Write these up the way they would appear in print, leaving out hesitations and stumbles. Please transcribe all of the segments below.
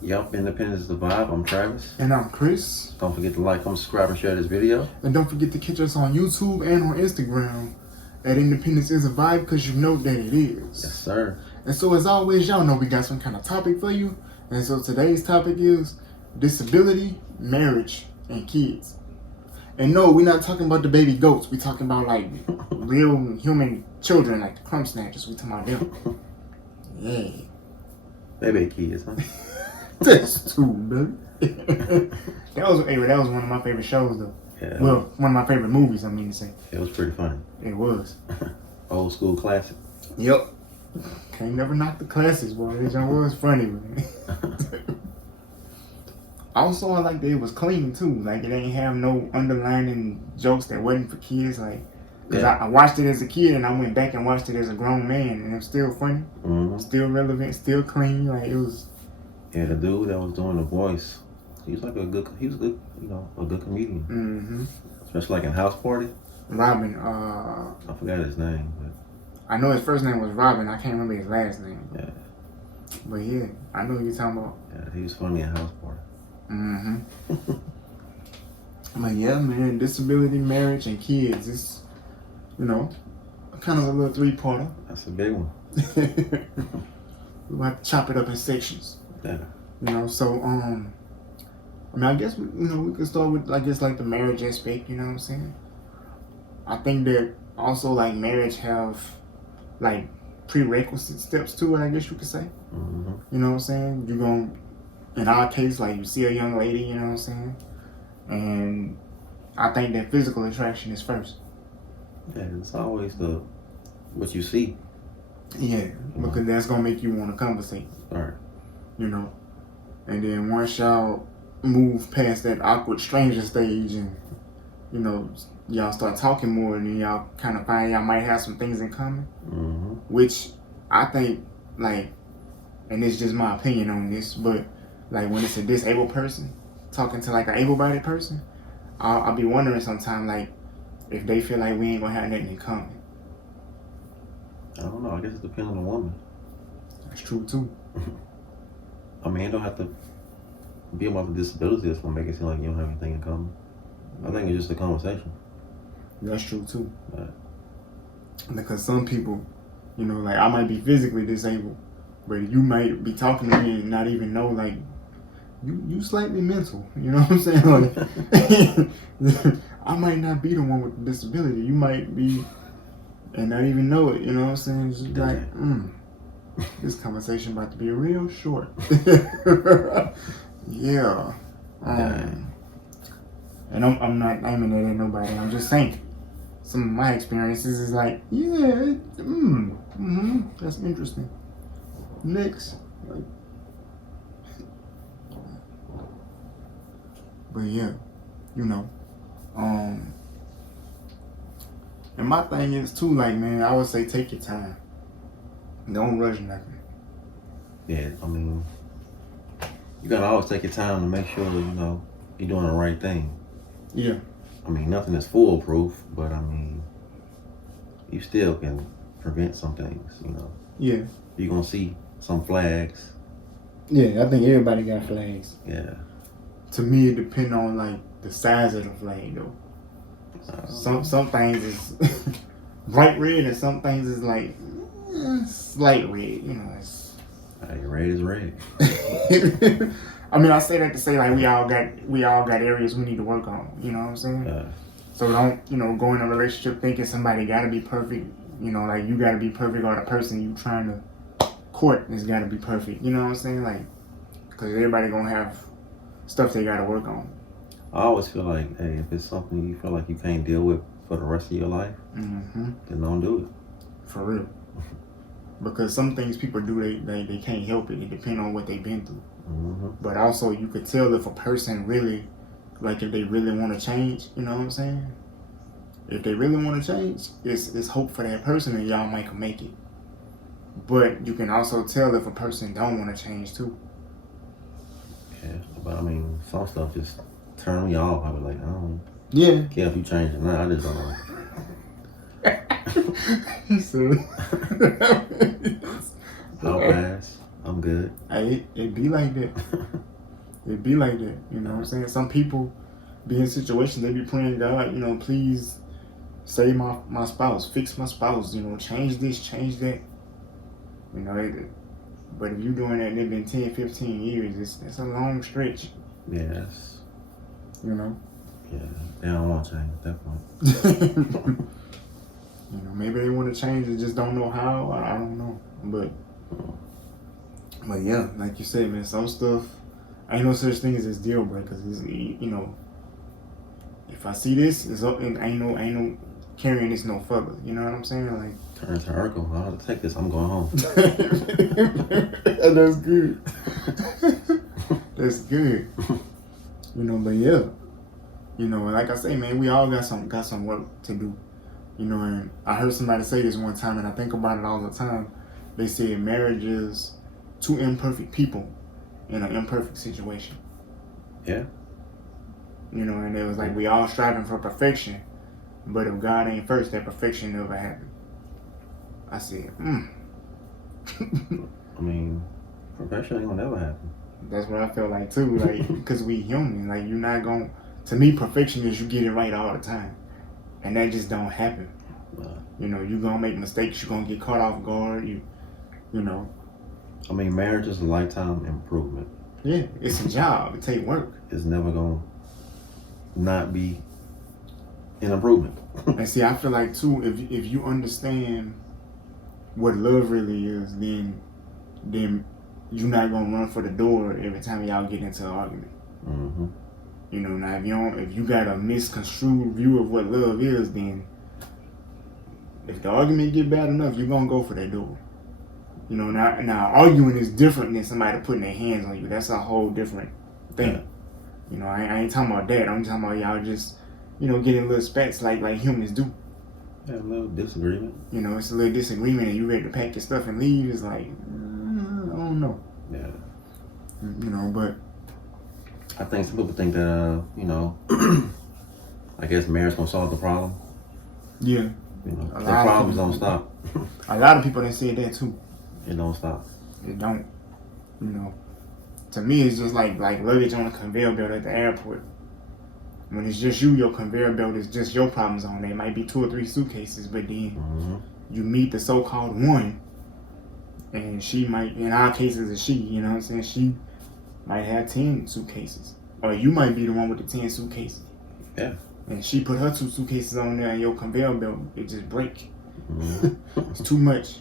Yup, Independence is the vibe. I'm Travis. And I'm Chris. Don't forget to like, comment, subscribe, and share this video. And don't forget to catch us on YouTube and on Instagram at Independence is a Vibe, because you know that it is. Yes, sir. And so as always, y'all know we got some kind of topic for you. And so today's topic is disability, marriage, and kids. And no, we're not talking about the baby goats. We're talking about like real human children, like the crumb snatchers. We talking about them. Yeah. Baby kids, huh? That's too, baby. that was one of my favorite shows, though. Yeah. Well, one of my favorite movies, I mean to say. It was pretty funny. It was. Old school classic. Yep. Can't never knock the classics, boy. It was funny, man. Also, I like that it was clean, too. Like, it ain't have no underlining jokes that wasn't for kids. Like, because I watched it as a kid, and I went back and watched it as a grown man, and it was still funny. Mm-hmm. Still relevant, still clean. Like, it was... Yeah, the dude that was doing the voice, he was good, a good comedian. Mm-hmm. Especially like in House Party. Robin, I forgot his name, but I know his first name was Robin. I can't remember his last name. yeah. But yeah, I know what you're talking about. Yeah, he was funny in House Party. Mm-hmm. But yeah, man, disability, marriage, and kids. It's, kind of a little three-parter. That's a big one. We'll have to chop it up in sections. Yeah. So, I guess, we could start with, like the marriage aspect, you know what I'm saying? I think that also, like, marriage have, like, prerequisite steps to it, I guess you could say. Mm-hmm. You know what I'm saying? You're going to, in our case, like, you see a young lady, you know what I'm saying? And I think that physical attraction is first. Yeah, it's always what you see. Yeah, because that's going to make you want to conversate. All right. And then once y'all move past that awkward stranger stage and, y'all start talking more, and then y'all kind of find y'all might have some things in common, mm-hmm. which I think, like, and it's just my opinion on this, but, like, when it's a disabled person talking to, like, an able-bodied person, I'll be wondering sometimes, like, if they feel like we ain't going to have nothing in common. I don't know. I guess it depends on the woman. That's true, too. I mean, it don't have to be about the disability that's going to make it seem like you don't have anything in common. I think it's just a conversation. That's true, too. Yeah. Because some people, like, I might be physically disabled, but you might be talking to me and not even know, like, you slightly mental. You know what I'm saying? Like, I might not be the one with the disability. You might be and not even know it. You know what I'm saying? It's just like, this conversation about to be real short. Yeah. And I'm not aiming it at nobody. I'm just saying some of my experiences is like, that's interesting. Next. But yeah, and my thing is too, like, man, I would say take your time. Don't rush nothing. Yeah, I mean, you gotta always take your time to make sure, you're doing the right thing. Yeah. I mean, nothing is foolproof, but I mean, you still can prevent some things, Yeah. You're gonna see some flags. Yeah, I think everybody got flags. Yeah. To me, it depends on, like, the size of the flag, though. Some things is bright red, and some things is like slight red. It's red is red. I mean, I say that to say, like, we all got areas we need to work on. You know what I'm saying? So don't go in a relationship thinking somebody got to be perfect. Like, you got to be perfect, or the person you trying to court has got to be perfect. You know what I'm saying? Like, because everybody gonna have stuff they got to work on. I always feel like, hey, if it's something you feel like you can't deal with for the rest of your life, then don't do it. For real. Because some things people do, they can't help it. It depends on what they've been through. Mm-hmm. But also, you could tell if a person really, like, if they really want to change, you know what I'm saying? If they really want to change, it's hope for that person, and y'all might can make it. But you can also tell if a person don't want to change too. Yeah, but I mean, some stuff just turn me off. I was like, I don't care if you change it. Nah, I just don't know. So, I'll pass. I'm I'm good. It be like that. It be like that. You know what I'm saying? Some people be in situations, they be praying, God, you know, please save my spouse, fix my spouse, you know, change this, change that. You know, but if you're doing that and it's been 10, 15 years, it's a long stretch. Yes. You know? Yeah, they don't want to change at that point. You know, maybe they want to change, they just don't know how. I don't know. But yeah, like you said, man, some stuff, ain't no such thing as deal breakers. You know, if I see this, ain't no carrying this no further. You know what I'm saying? Like, turn to Urkel. I have to take this. I'm going home. That's good. That's good. You know, but yeah, you know, like I say, man, we all got some work to do. You know, and I heard somebody say this one time, and I think about it all the time. They said marriage is two imperfect people in an imperfect situation. Yeah. You know, and it was like we all striving for perfection, but if God ain't first, that perfection never happened. I said, I mean, perfection ain't gonna never happen. That's what I felt like too, like, because we human. Like, you're not gonna. To me, perfection is you get it right all the time, and that just don't happen. You know, you gonna make mistakes. You gonna get caught off guard. You know. I mean, marriage is a lifetime improvement. Yeah, it's a job. It take work. It's never gonna not be an improvement. And see, I feel like too, if you understand what love really is, then you're not gonna run for the door every time y'all get into an argument. Mm-hmm. You know, now if you got a misconstrued view of what love is, then if the argument get bad enough, you're gonna go for that door. You know, now arguing is different than somebody putting their hands on you. That's a whole different thing. Yeah. You know, I ain't talking about that. I'm talking about y'all just, you know, getting little spats like humans do. Yeah, a little disagreement. You know, it's a little disagreement and you ready to pack your stuff and leave. It's like, I don't know. Yeah. You know, but I think some people think that, you know, I guess marriage gonna solve the problem. Yeah. You know, the problems don't stop. A lot of people done said that too. It don't stop. It don't. You know, to me, it's just like luggage on a conveyor belt at the airport. When it's just you, your conveyor belt is just your problems on there. It might be 2 or 3 suitcases, but then you meet the so-called one, and she might, in our cases, it's she, you know what I'm saying? She might have 10 suitcases. Or you might be the one with the 10 suitcases. Yeah. And she put her 2 suitcases on there, and your conveyor belt, it just break. It's too much.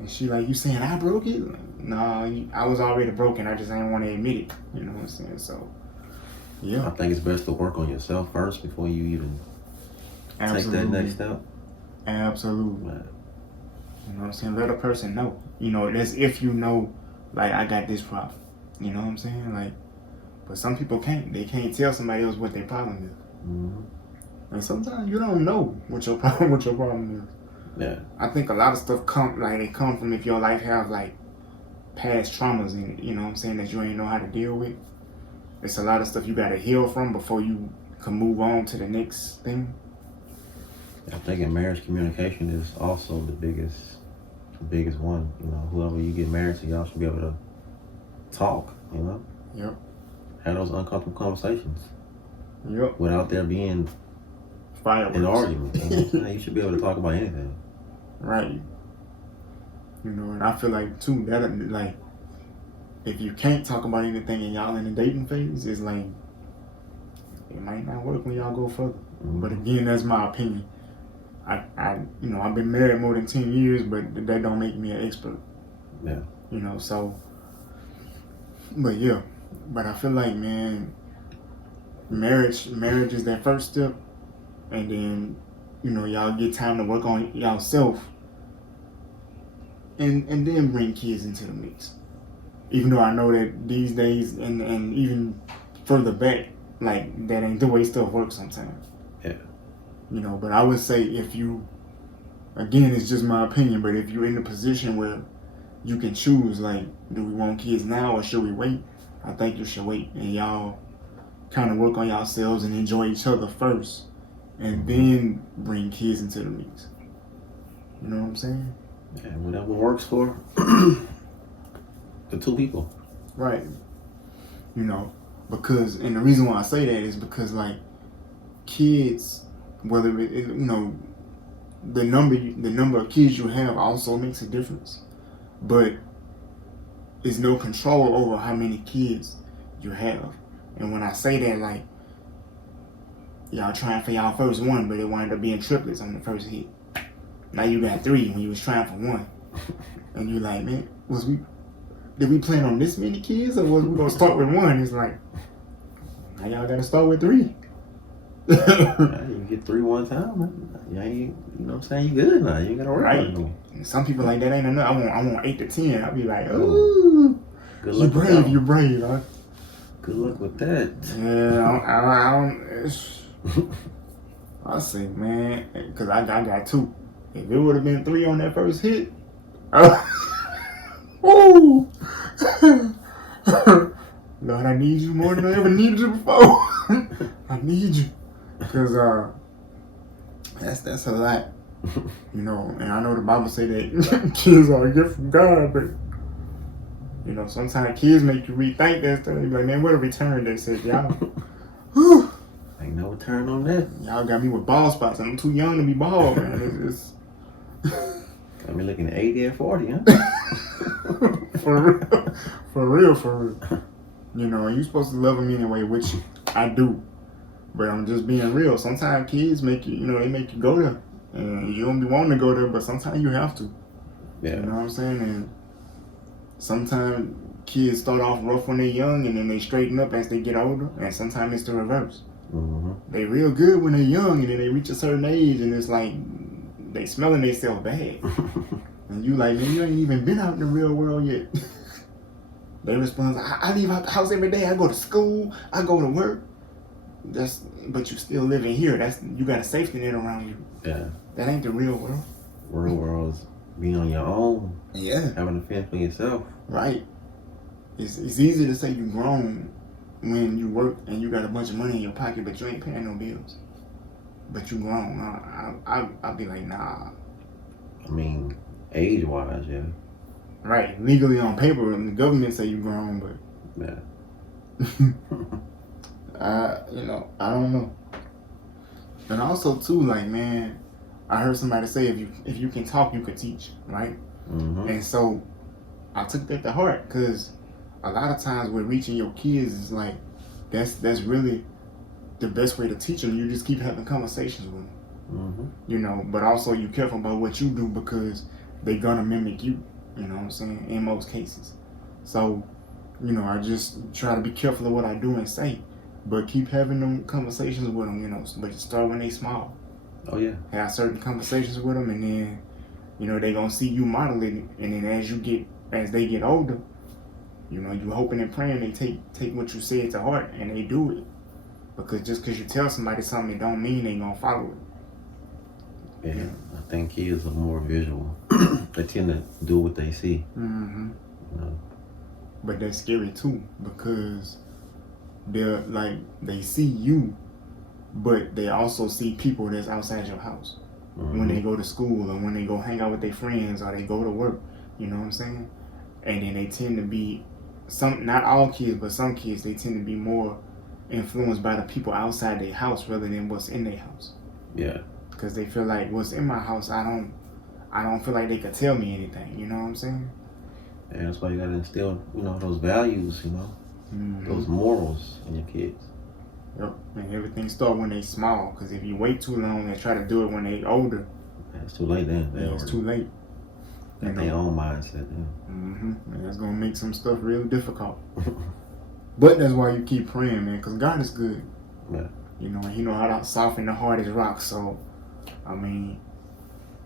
And she like, you saying I broke it? No, I was already broken. I just didn't want to admit it. You know what I'm saying? So, yeah. I think it's best to work on yourself first before you even take that next step. Absolutely. But, you know what I'm saying? Let a person know. You know, that's if you know, like, I got this problem. You know what I'm saying? Like, but some people can't. They can't tell somebody else what their problem is. And sometimes you don't know what your problem is. Yeah. I think a lot of stuff come from if your life have like past traumas in it, you know what I'm saying, that you ain't know how to deal with. It's a lot of stuff you gotta heal from before you can move on to the next thing. I think in marriage, communication is also the biggest one. You know, whoever you get married to, y'all should be able to talk, you know? Yep. Have those uncomfortable conversations. Yep. Without there being fireworks. An argument. You know? You should be able to talk about anything. Right. You know, and I feel like too that like if you can't talk about anything and y'all in the dating phase, it's like it might not work when y'all go further. But again, that's my opinion. I you know, I've been married more than 10 years, but that don't make me an expert. Yeah. You know, so but yeah. But I feel like, man, marriage is that first step, and then, you know, y'all get time to work on y'allself, and then bring kids into the mix. Even though I know that these days and even further back, like, that ain't the way stuff works sometimes. Yeah. You know, but I would say if you, again, it's just my opinion, but if you're in a position where you can choose, like, do we want kids now or should we wait? I think you should wait, and y'all kind of work on yourselves and enjoy each other first, and then bring kids into the mix. You know what I'm saying? Yeah, whatever works for The two people. Right. You know, because, and the reason why I say that is because, like, kids, whether the number of kids you have also makes a difference, but there's no control over how many kids you have. And when I say that, like, y'all trying for y'all first one, but it wound up being triplets on the first hit. Now you got 3 when you was trying for 1, and you like, man, did we plan on this many kids, or was we gonna start with 1? It's like, now y'all gotta start with 3. You get 3 one time, man. You know what I'm saying? You good now. You ain't gotta worry Right. about it no more. And some people like that ain't enough. I want 8 to 10. I'll be like, ooh, Good luck with that. you brave, huh? Good luck with that. Yeah, I don't. I say, man, because I got 2. If it would have been 3 on that first hit, ooh, Lord, I need you more than I ever needed you before. I need you, because that's a lot, you know. And I know the Bible say that kids are a gift from God, but you know, sometimes kids make you rethink that stuff. You be like, man, what a return they said, y'all. Whew. Ain't no return on that. Y'all got me with bald spots. I'm too young to be bald, man. It's Got me looking at 80 and 40, huh? for real. You know, and you supposed to love them anyway, which I do. But I'm just being real. Sometimes kids make you, they make you go there. And you don't be wanting to go there, but sometimes you have to. Yeah. You know what I'm saying? And sometimes kids start off rough when they're young, and then they straighten up as they get older. And sometimes it's the reverse. Mm-hmm. They real good when they're young, and then they reach a certain age, and it's like they smelling themselves bad. And you like, man, you ain't even been out in the real world yet. They respond, I leave out the house every day. I go to school. I go to work. But you still living here. You got a safety net around you. Yeah. That ain't the real world. Real world is being on your own. Yeah. Having to fend for yourself. Right. It's easy to say you grown when you work and you got a bunch of money in your pocket, but you ain't paying no bills. But you grown. I'll be like, nah. I mean, age-wise, yeah. Right. Legally on paper, the government say you grown, but Yeah. I don't know. And also too, like, man, I heard somebody say if you can talk, you can teach, right? Mm-hmm. And so I took that to heart, because a lot of times with reaching your kids is like that's really the best way to teach them. You just keep having conversations with them, Mm-hmm. But also you careful about what you do, because they're gonna mimic you. You know what I'm saying? In most cases. So, I just try to be careful of what I do and say, but keep having them conversations with them. But just start when they small. Oh yeah. Have certain conversations with them, and then, they gonna see you modeling it, and then as they get older, you hoping and praying they take what you said to heart and they do it. Because just because you tell somebody something, it don't mean they gonna follow it. Yeah. I think kids are more visual. They tend to do what they see. Mm-hmm. You know? But that's scary too, because they're like, they see you, but they also see people that's outside your house. Mm-hmm. When they go to school, or when they go hang out with their friends, or they go to work. You know what I'm saying? And then they tend to be, not all kids, but some kids, they tend to be more influenced by the people outside their house rather than what's in their house. Yeah. Because they feel like what's in my house, I don't feel like they could tell me anything. You know what I'm saying? And that's why you gotta instill, those values, Mm-hmm. those morals in your kids. Yep. And everything starts when they small. Because if you wait too long and try to do it when they older, It's too late then. it's too late. Got their own mindset. Yeah. Mm-hmm. And that's gonna make some stuff real difficult. But that's why you keep praying, man. Because God is good. Yeah. And He know how to soften the heart as rock. So, I mean,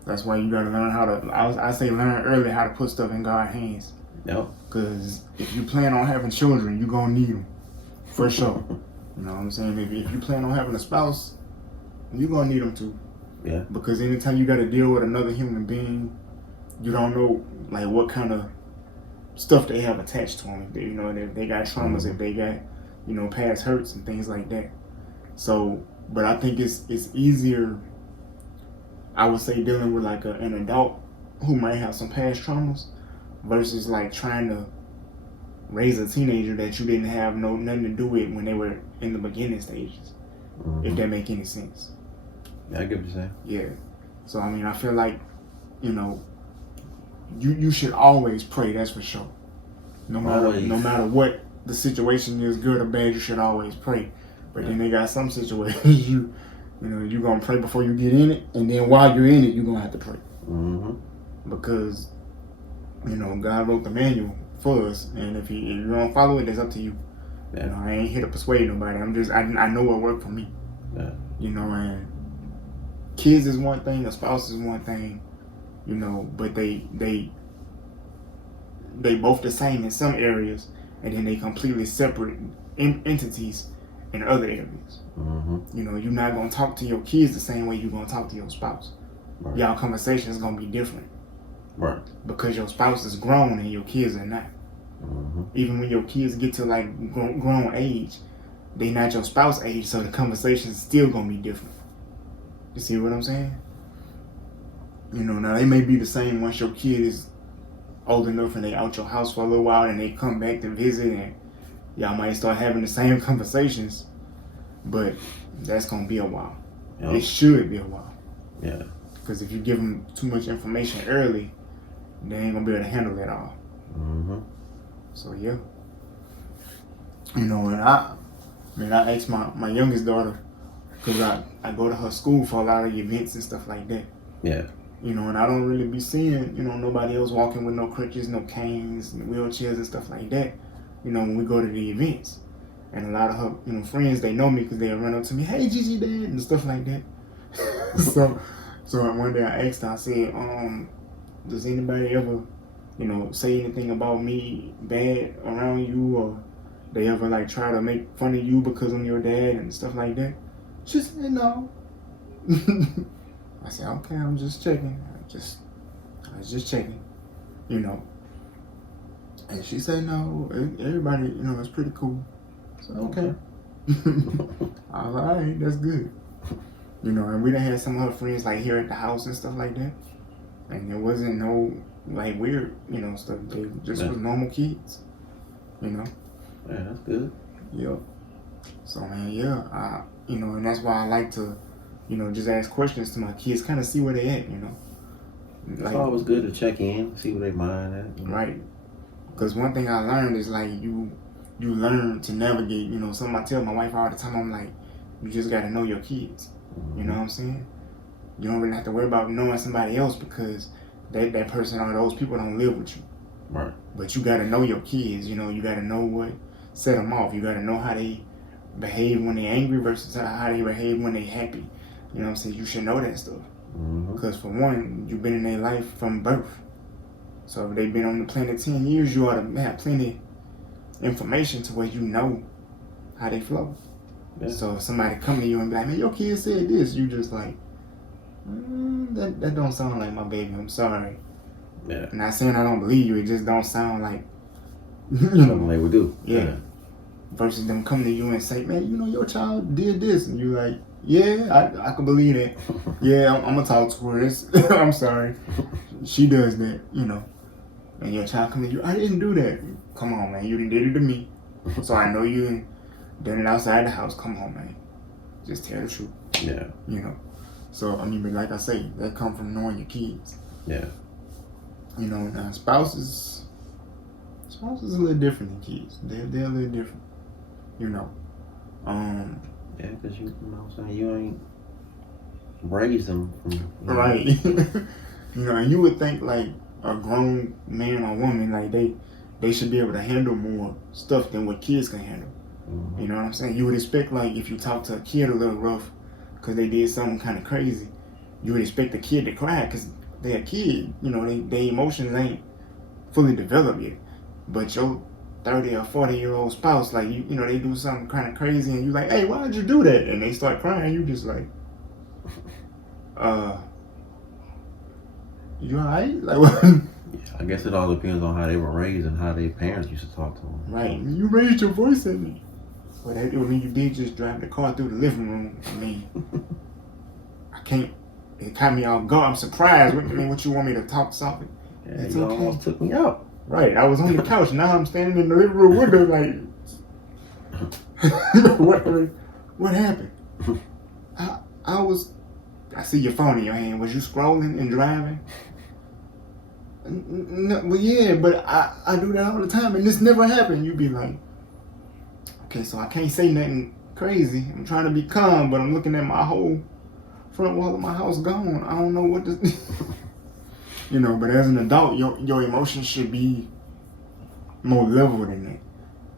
that's why you gotta learn how to. I say learn early how to put stuff in God's hands. Yep. Because if you plan on having children, you're gonna need them for sure. You know what I'm saying? If you plan on having a spouse, you're gonna need them too. Yeah. Because anytime you gotta deal with another human being, you don't know like what kind of stuff they have attached to them. If they got traumas, if they got past hurts and things like that. So, but I think it's easier, I would say, dealing with like an adult who might have some past traumas versus like trying to raise a teenager that you didn't have nothing to do with when they were in the beginning stages. If that make any sense. Yeah, I get what you're saying. Yeah. So I mean, I feel like, you should always pray. That's for sure. No matter what the situation is, good or bad, you should always pray. But then they got some situations you're gonna pray before you get in it, and then while you're in it, you're gonna have to pray. Because God wrote the manual for us, and if you don't follow it, that's up to you. Yeah. I ain't here to persuade nobody. I know what worked for me. Yeah. And kids is one thing, a spouse is one thing, but they both the same in some areas, and then they completely separate entities in other areas. You're not gonna talk to your kids the same way you're gonna talk to your spouse. Right. Y'all conversation is gonna be different. Right. Because your spouse is grown and your kids are not. Even when your kids get to like grown age, they not your spouse age, so the conversation is still gonna be different. You see what I'm saying? Now they may be the same once your kid is old enough and they out your house for a little while and they come back to visit, and y'all might start having the same conversations, but that's gonna be a while. Yep. It should be a while. Yeah. Because if you give them too much information early, they ain't gonna be able to handle it all. So yeah. And I asked my youngest daughter, because I go to her school for a lot of events and stuff like that. Yeah. And I don't really be seeing, nobody else walking with no crutches, no canes, wheelchairs and stuff like that, when we go to the events. And a lot of her, friends, they know me because they'll run up to me, hey, Gigi, Dad, and stuff like that. So one day I asked her, I said, does anybody ever, say anything about me bad around you, or they ever like try to make fun of you because I'm your dad and stuff like that? She said, no. I said, okay, I'm just checking. I was just checking, And she said, no, everybody, it's pretty cool. So, okay. I was like, all right, that's good. And we done had some of her friends like here at the house and stuff like that. And there wasn't no like weird, stuff. They just was normal kids, Yeah, that's good. Yep. So, man, yeah, and that's why I like to, just ask questions to my kids, kind of see where they at, It's always good to check in, see where they mind at. Right. Because one thing I learned is like you learn to navigate, something I tell my wife all the time, I'm like, you just got to know your kids. You know what I'm saying? You don't really have to worry about knowing somebody else because that person or those people don't live with you. Right. But you got to know your kids, you got to know what set them off. You got to know how they behave when they're angry versus how they behave when they're happy. You know what I'm saying? You should know that stuff. Because for one, you've been in their life from birth. So if they've been on the planet 10 years, you ought to have plenty information to where you know how they flow. Yeah. So if somebody come to you and be like, man, your kid said this, you just like, that don't sound like my baby, I'm sorry. Yeah. I'm not saying I don't believe you, it just don't sound like, something like we do. Yeah. Versus them coming to you and say, man, your child did this. And you like, yeah, I can believe that. Yeah, I'm going to talk to her. I'm sorry. She does that, And your child come to you, I didn't do that. Come on, man, you did it to me. So I know you done it outside the house. Come on, man. Just tell the truth. Yeah. So, but like I say, that come from knowing your kids. Yeah. Now spouses a little different than kids. They're a little different. Yeah, because you know what I'm saying, you ain't raised them from, right. And you would think like a grown man or woman, like they should be able to handle more stuff than what kids can handle. You know what I'm saying? You would expect like if you talk to a kid a little rough because they did something kind of crazy, you would expect the kid to cry because they're a kid. Their emotions ain't fully developed yet. But your 30 or 40-year-old spouse, like they do something kind of crazy and you like, hey, why did you do that? And they start crying, you just like, you alright? Like what? Yeah, I guess it all depends on how they were raised and how their parents used to talk to them. Right. You raised your voice at me. But you did just drive the car through the living room. I can't. It caught me off guard. I'm surprised. What you want me to talk softly? Yeah, you almost took me out. Right. I was on the couch. Now I'm standing in the living room window like, what happened? I see your phone in your hand. Was you scrolling and driving? No, well, yeah, but I do that all the time, and this never happened. You be like, okay, so I can't say nothing crazy. I'm trying to be calm, but I'm looking at my whole front wall of my house gone. I don't know what to, But as an adult, your emotions should be more level than that.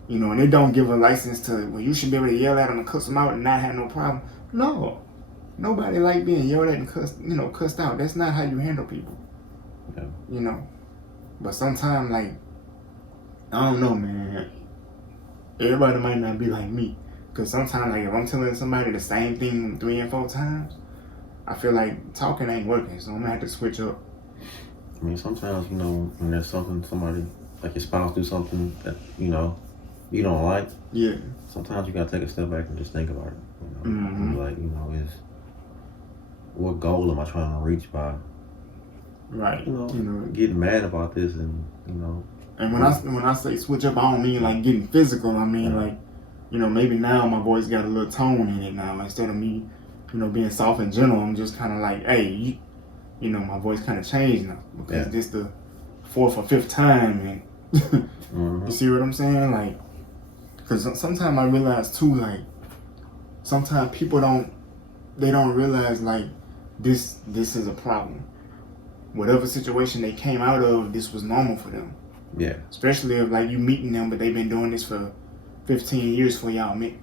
And they don't give a license to, well, you should be able to yell at them and cuss them out and not have no problem. No, nobody like being yelled at and cussed out. That's not how you handle people. Yeah. But sometimes, like, I don't know, man. Everybody might not be like me. Because sometimes, like, if I'm telling somebody the same thing 3 and 4 times, I feel like talking ain't working. So I'm going to have to switch up. I mean, sometimes, when there's somebody, like your spouse do something that, you don't like. Yeah. Sometimes you got to take a step back and just think about it. Mm-hmm. Like, what goal am I trying to reach by? Right. Getting mad about this and. And when I say switch up, I don't mean like getting physical. I mean like, maybe now my voice got a little tone in it now. Instead of me, being soft and gentle, I'm just kind of like, hey, my voice kind of changed now because this the 4th or 5th time, and you see what I'm saying? Like, because sometimes I realize too, like, sometimes people don't realize like this is a problem. Whatever situation they came out of, this was normal for them. Yeah. Especially if like you meeting them, but they've been doing this for 15 years for y'all meet.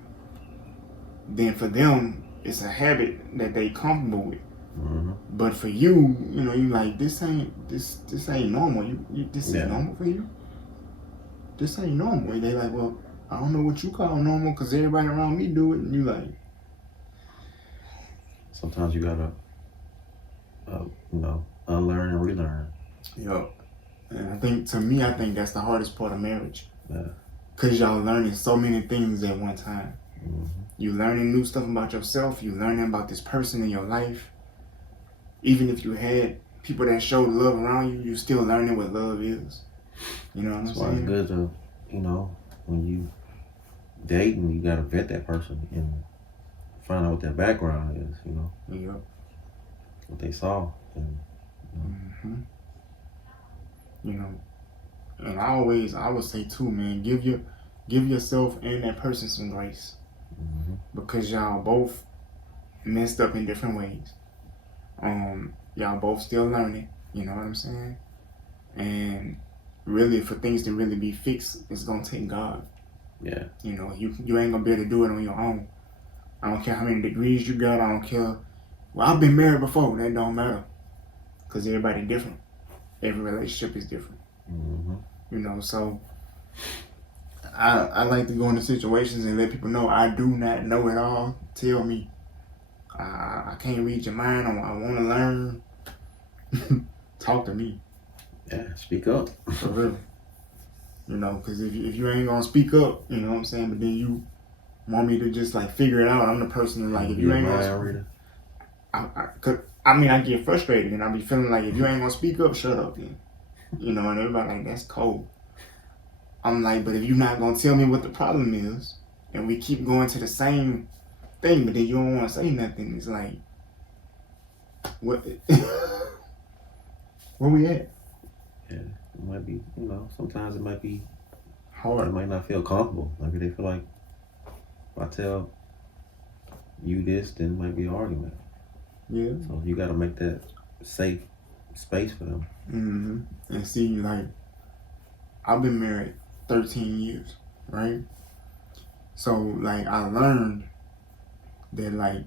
Then for them, it's a habit that they comfortable with. Mm-hmm. But for you, you like this ain't normal. This is normal for you. This ain't normal. And they like, well, I don't know what you call normal because everybody around me do it, and you like. Sometimes you gotta, unlearn and relearn. Yeah. And I think that's the hardest part of marriage. Yeah. Because y'all learning so many things at one time. Mm-hmm. You learning new stuff about yourself. You learning about this person in your life. Even if you had people that showed love around you, you still learning what love is. You know what I'm saying? That's why it's good to, when you dating, you gotta vet that person and find out what their background is. Yep. What they saw. And, Mm-hmm. And I would say too, man, give yourself and that person some grace. Mm-hmm. Because y'all both messed up in different ways. Y'all both still learning, you know what I'm saying? And really, for things to really be fixed, it's gonna take God. Yeah. You ain't gonna be able to do it on your own. I don't care how many degrees you got, I don't care. Well, I've been married before, that don't matter. Because everybody different. Every relationship is different. Mm-hmm. So I like to go into situations and let people know I do not know it all. Tell me. I can't read your mind. I want to learn. Talk to me. Yeah, speak up. For real. Because if you ain't going to speak up, you know what I'm saying? But then you want me to just like figure it out. I'm the person that like, if you ain't going to I get frustrated and I be feeling like if you ain't going to speak up, shut up then. And everybody like, that's cold. I'm like, but if you're not going to tell me what the problem is and we keep going to the same thing, but then you don't want to say nothing, it's like, what? Where we at? Yeah, it might be, sometimes it might be hard. It might not feel comfortable. Maybe they feel like if I tell you this, then it might be an argument. Yeah. So you got to make that safe space for them. Mm-hmm. And see, like, I've been married 13 years, right? So, like, I learned that, like,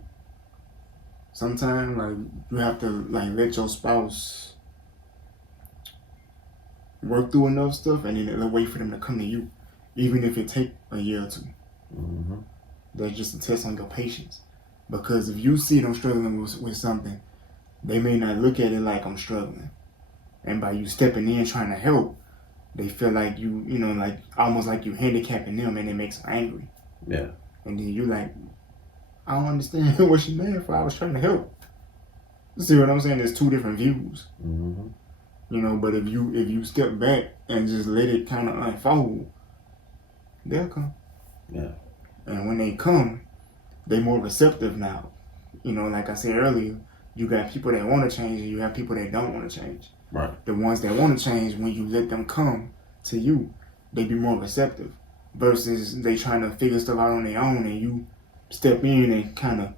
sometimes, like, you have to, like, let your spouse work through enough stuff and then wait for them to come to you, even if it take a year or 2. Mm-hmm. That's just a test on your patience. Because if you see them struggling with something, they may not look at it like I'm struggling. And by you stepping in trying to help, they feel like like almost like you handicapping them, and it makes them angry. Yeah. And then you like, I don't understand what she mad for. I was trying to help. See what I'm saying? There's 2 different views. Mm-hmm. You know, but if you step back and just let it kind of unfold, they'll come. Yeah. And when they come, they more receptive now. You know, like I said earlier, you got people that want to change and you have people that don't want to change. Right. The ones that want to change, when you let them come to you, they be more receptive. Versus they trying to figure stuff out on their own and you step in and kind of,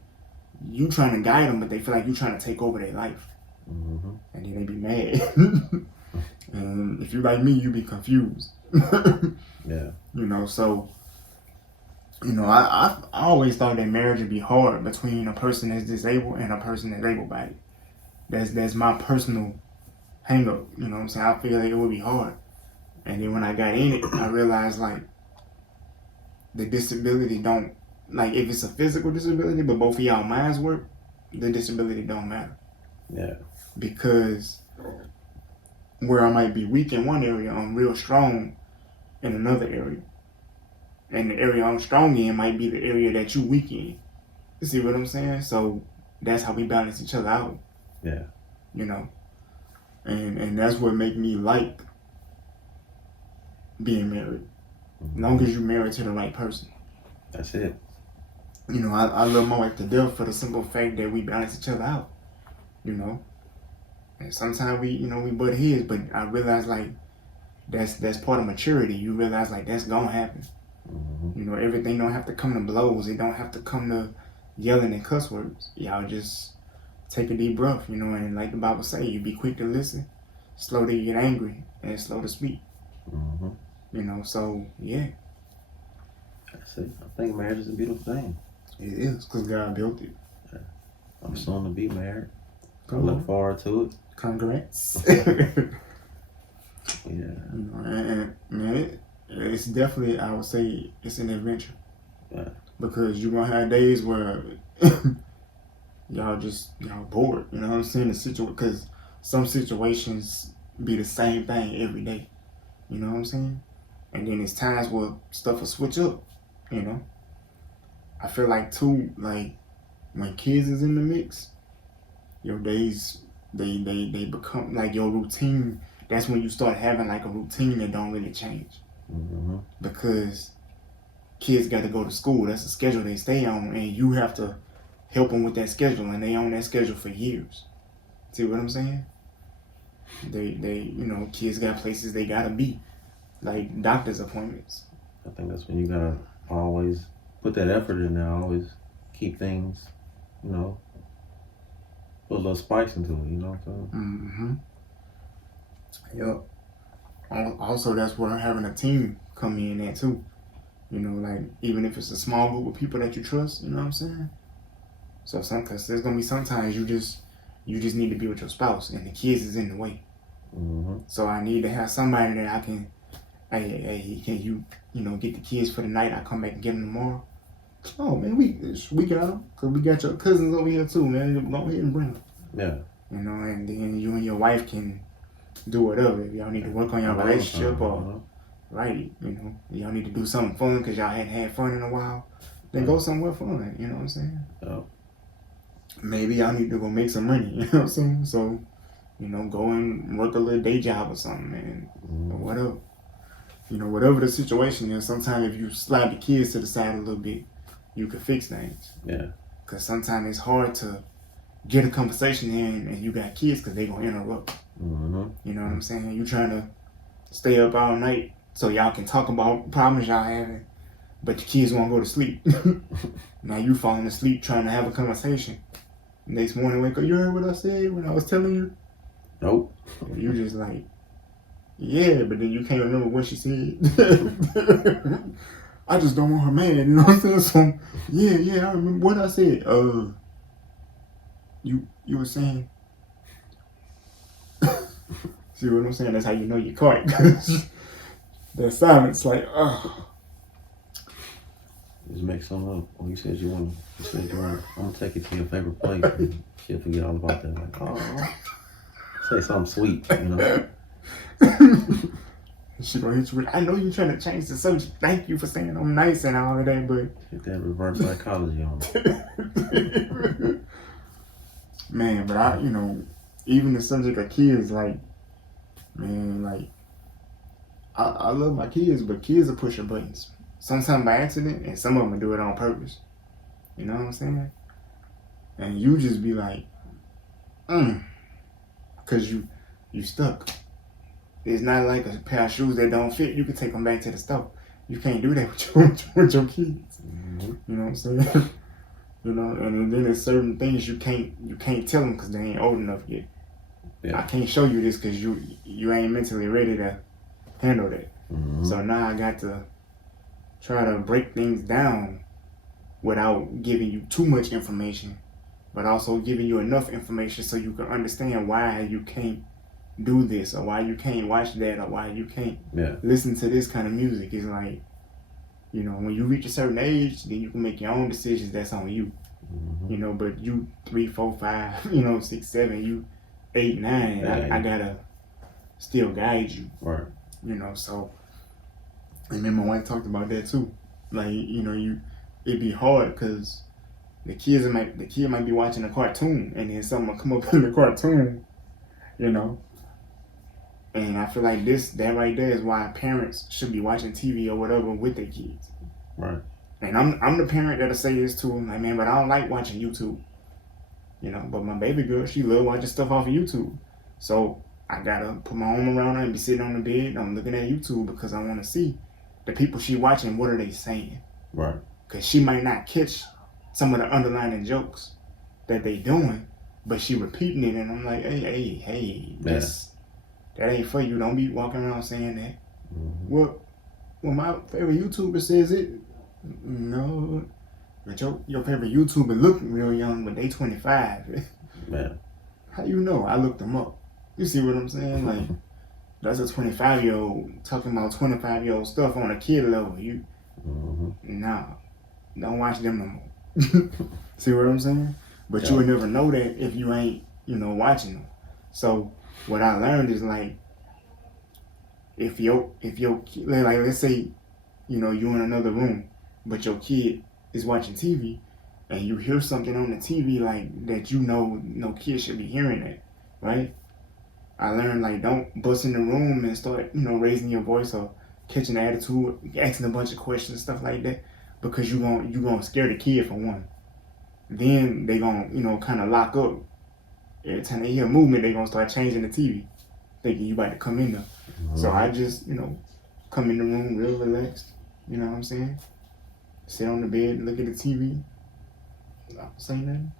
you trying to guide them, but they feel like you trying to take over their life. Mm-hmm. And then they be mad. And if you like me, you be confused. Yeah. You know, so, you know, I always thought that marriage would be hard between a person that's disabled and a person that's able-bodied. That's my personal hang-up. You know what I'm saying? I figured like it would be hard. And then when I got in it, I realized, like, the disability don't, like, if it's a physical disability, but both of y'all minds work, the disability don't matter. Yeah. Because where I might be weak in one area, I'm real strong in another area. And the area I'm strong in might be the area that you weak in. You see what I'm saying? So that's how we balance each other out. Yeah. You know? And that's what make me like being married. As long as you're married to the right person. That's it. You know, I love my wife to death for the simple fact that we balance each other out. You know? And sometimes we butt heads, but I realize, like, that's part of maturity. You realize, like, that's gonna happen. Mm-hmm. You know, everything don't have to come to blows. It don't have to come to yelling and cuss words. Y'all just take a deep breath, you know, and like the Bible say, you be quick to listen, slow to get angry, and slow to speak. Mm-hmm. You know, so, yeah. That's it. I think marriage is a beautiful thing. It is, because God built it. Yeah. I'm soon to be married. I Come look on. forward to it. Congrats. Yeah. You know, and man, it's definitely, I would say, it's an adventure. Yeah. Because you're going to have days where y'all bored. You know what I'm saying? Because some situations be the same thing every day. You know what I'm saying? And then there's times where stuff will switch up. You know? I feel like, too, like, when kids is in the mix, your days, they become, like, your routine. That's when you start having, like, a routine that don't really change. Mm-hmm. Because kids got to go to school. That's the schedule they stay on, and you have to help them with that schedule, and they on that schedule for years. See what I'm saying? They you know, kids got places they gotta be, like doctor's appointments. I think that's when you gotta always put that effort in there. Always keep things, you know, put a little spice into it. You know what I'm saying? Mm-hmm. Yep. Also, that's where having a team come in at too. You know, like, even if it's a small group of people that you trust, you know what I'm saying? So because there's gonna be sometimes you just need to be with your spouse and the kids is in the way. Mm-hmm. So I need to have somebody that I can, hey, can you know, get the kids for the night? I come back and get them tomorrow. Oh man, we got them, cause we got your cousins over here too, man. Go ahead and bring them. Yeah. You know, and then you and your wife can do whatever. If y'all need to work on your relationship or right, you know, y'all need to do something fun because y'all hadn't had fun in a while. Then go somewhere fun. You know what I'm saying? Oh. Maybe y'all need to go make some money. You know what I'm saying? So, you know, go and work a little day job or something, man, or whatever. You know, whatever the situation is. Sometimes if you slide the kids to the side a little bit, you can fix things. Yeah. Because sometimes it's hard to get a conversation in and you got kids because they're going to interrupt. Mm-hmm. You know what I'm saying? You trying to stay up all night so y'all can talk about problems y'all having, but your kids won't go to sleep. Now you falling asleep trying to have a conversation. Next morning, wake up, you heard what I said when I was telling you? Nope. You just like, yeah, but then you can't remember what she said. I just don't want her mad, you know what I'm saying? So, yeah, I remember what I said. You were saying. See what I'm saying? That's how you know you're caught. That silence, like, Just make something up. Well, you said you want. I'm gonna take you to your favorite place. And she'll forget all about that. Like, oh, say something sweet, you know. She gonna hit you with, I know you're trying to change the subject. Thank you for saying I'm nice and all of that, but Get that reverse psychology on. Man, but I, you know, even the subject of kids, like, Man, like I love my kids, but kids are pushing buttons. Sometimes by accident, and some of them do it on purpose. You know what I'm saying? And you just be like, because you stuck. It's not like a pair of shoes that don't fit. You can take them back to the store. You can't do that with your kids. Mm-hmm. You know what I'm saying? You know, and then there's certain things you can't tell them because they ain't old enough yet. Yeah. I can't show you this because you ain't mentally ready to handle that. Mm-hmm. So now I got to try to break things down without giving you too much information, but also giving you enough information so you can understand why you can't do this, or why you can't watch that, or why you can't listen to this kind of music. It's like, you know, when you reach a certain age, then you can make your own decisions. That's on you. Mm-hmm. You know, but you 3, 4, 5, you know, 6, 7, you 8, 9. I gotta still guide you. Right. You know, so, and then my wife talked about that too. Like, you know, it'd be hard because the kid might be watching a cartoon, and then something will come up in the cartoon, you know. And I feel like that right there is why parents should be watching TV or whatever with their kids. Right. And I'm the parent that'll say this to them, like, man, but I don't like watching YouTube. You know, but my baby girl, she love watching stuff off of YouTube. So I gotta put my arm around her and be sitting on the bed. I'm looking at YouTube because I want to see the people she watching, what are they saying? Right. Because she might not catch some of the underlying jokes that they doing, but she repeating it, and I'm like, hey, that ain't for you. Don't be walking around saying that. Mm-hmm. Well, my favorite YouTuber says it. No, but your favorite YouTuber look real young, but they 25. Man. How you know? I looked them up. You see what I'm saying? Like, that's a 25-year-old talking about 25-year-old stuff on a kid level. Nah, don't watch them no more. See what I'm saying? But you would never know that if you ain't, you know, watching them. So what I learned is, like, if your like, let's say, you know, you in another room, but your kid is watching TV, and you hear something on the TV like that, you know, no kid should be hearing that, right? I learned, like, don't bust in the room and start, you know, raising your voice or catching the attitude, asking a bunch of questions, stuff like that, because you gonna scare the kid for one. Then they gonna, you know, kind of lock up. Every time they hear movement, they gonna start changing the TV, thinking you about to come in there. Mm-hmm. So I just, you know, come in the room real relaxed. You know what I'm saying? Sit on the bed, look at the TV. I don't say nothing.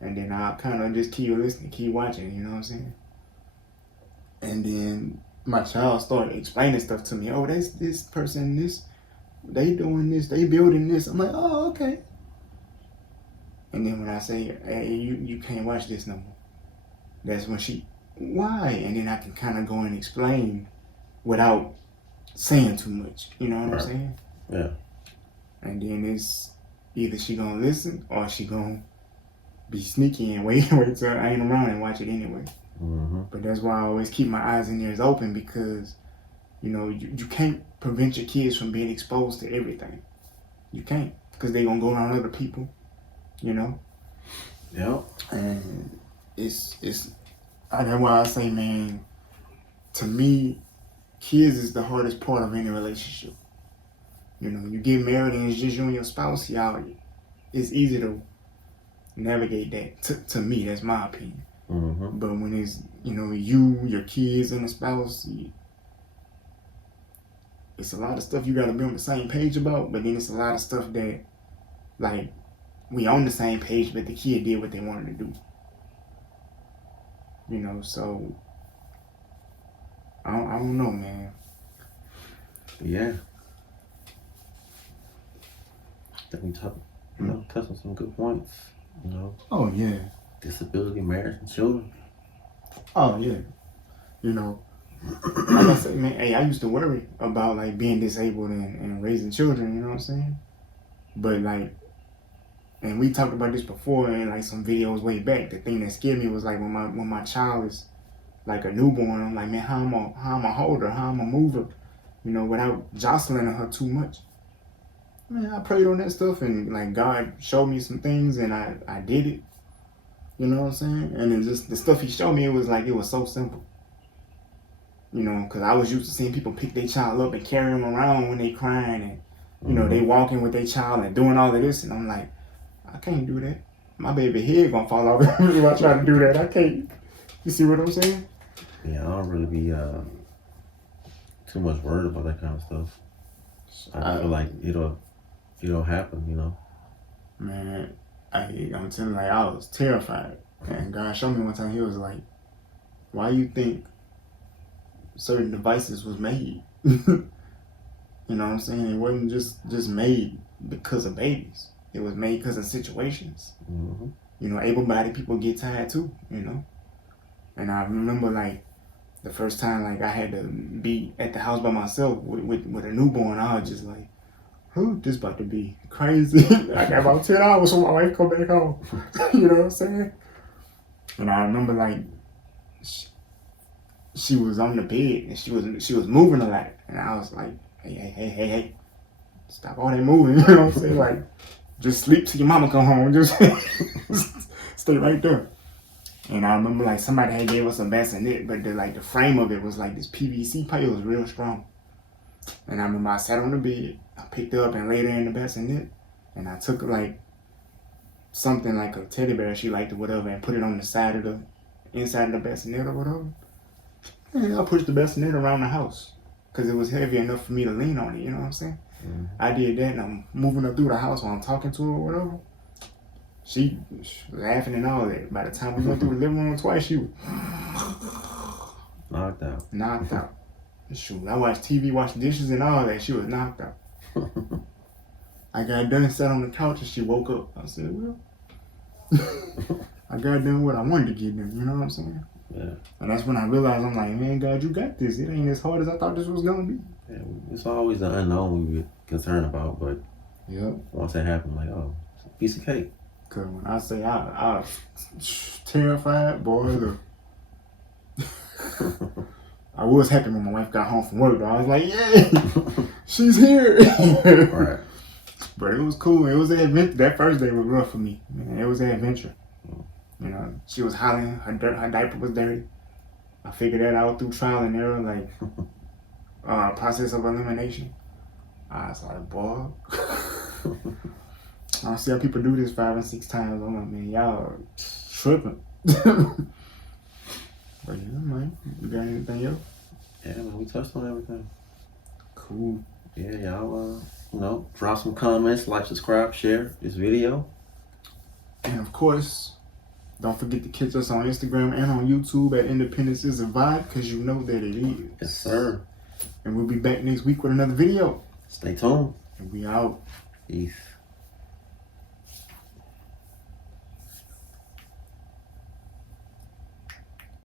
And then I'll kind of just keep listening, keep watching, you know what I'm saying? And then my child started explaining stuff to me. Oh, that's this person, they doing this, they building this. I'm like, oh, okay. And then when I say, hey, you can't watch this no more, that's when why? And then I can kind of go and explain without saying too much. You know what I'm saying? Yeah. And then it's either she gonna listen or she gonna be sneaky and wait till I ain't around and watch it anyway. Mm-hmm. But that's why I always keep my eyes and ears open, because, you know, you can't prevent your kids from being exposed to everything. You can't, because they gonna go around other people, you know. Yeah. And that's why I say, man, to me, kids is the hardest part of any relationship. You know, you get married and it's just you and your spouse, y'all, it's easy to navigate that. To me, that's my opinion. Mm-hmm. But when it's, you know, you, your kids, and the spouse, it's a lot of stuff you got to be on the same page about, but then it's a lot of stuff that, like, we on the same page, but the kid did what they wanted to do. You know, so I don't know, man. Yeah. Definitely touch on some good points, you know. Oh, yeah. Disability, marriage, and children. Oh, yeah. You know, like I said, man, hey, I used to worry about, like, being disabled and raising children, you know what I'm saying? But, like, and we talked about this before in, like, some videos way back. The thing that scared me was, like, when my child is, like, a newborn, I'm like, man, how am I hold her? How am I move her? You know, without jostling her too much. Man, I prayed on that stuff, and, like, God showed me some things, and I did it. You know what I'm saying? And then just the stuff he showed me, it was so simple. You know, because I was used to seeing people pick their child up and carry them around when they crying, and you know they walking with their child and doing all of this, and I'm like, I can't do that. My baby head gonna fall off if I try to do that. I can't. You see what I'm saying? Yeah, I don't really be too much worried about that kind of stuff. I feel like it'll happen, you know. Man, I'm telling you, like, I was terrified. And God showed me one time, he was like, why you think certain devices was made? You know what I'm saying? It wasn't just made because of babies. It was made because of situations. Mm-hmm. You know, able-bodied people get tired too, you know? And I remember, like, the first time, like, I had to be at the house by myself with a newborn, I was just like, who this about to be crazy? I got about 10 hours when my wife come back home. You know what I'm saying? And I remember, like, she was on the bed and she was moving a lot. And I was like, hey, stop all that moving. You know what I'm saying? Like, just sleep till your mama come home. Just stay right there. And I remember, like, somebody had gave us a bassinet, but the frame of it was like this PVC pipe. It was real strong. And I remember I sat on the bed, I picked her up and laid her in the bassinet, and I took, like, something like a teddy bear she liked or whatever and put it on the side of the, inside of the bassinet or whatever. And I pushed the bassinet around the house because it was heavy enough for me to lean on it, you know what I'm saying? Mm-hmm. I did that, and I'm moving her through the house while I'm talking to her or whatever. She laughing and all that. By the time we went through the living room twice, she was knocked out. Shoot, I watched TV, washed dishes and all that. She was knocked out. I got done and sat on the couch and she woke up. I said, well, I got done what I wanted to get done. You know what I'm saying? Yeah. And that's when I realized, I'm like, man, God, you got this. It ain't as hard as I thought this was going to be. Yeah, it's always the unknown we get concerned about, but once that happens, like, oh, it's a piece of cake. Because when I say I was terrified, boy, I was happy when my wife got home from work, though. I was like, yay, she's here. Right. But it was cool. It was an adventure. That first day was rough for me. Man, it was an adventure. You know, she was hollering. Her diaper was dirty. I figured that out through trial and error, like process of elimination. I was like, boy. I don't see how people do this 5 and 6 times. I'm like, man, y'all tripping. But yeah, man, you got anything else? Yeah, man, we touched on everything. Cool. Yeah, y'all, drop some comments, like, subscribe, share this video. And of course, don't forget to catch us on Instagram and on YouTube at Independence is a Vibe, because you know that it is. Yes, sir. And we'll be back next week with another video. Stay tuned. And we out. Peace.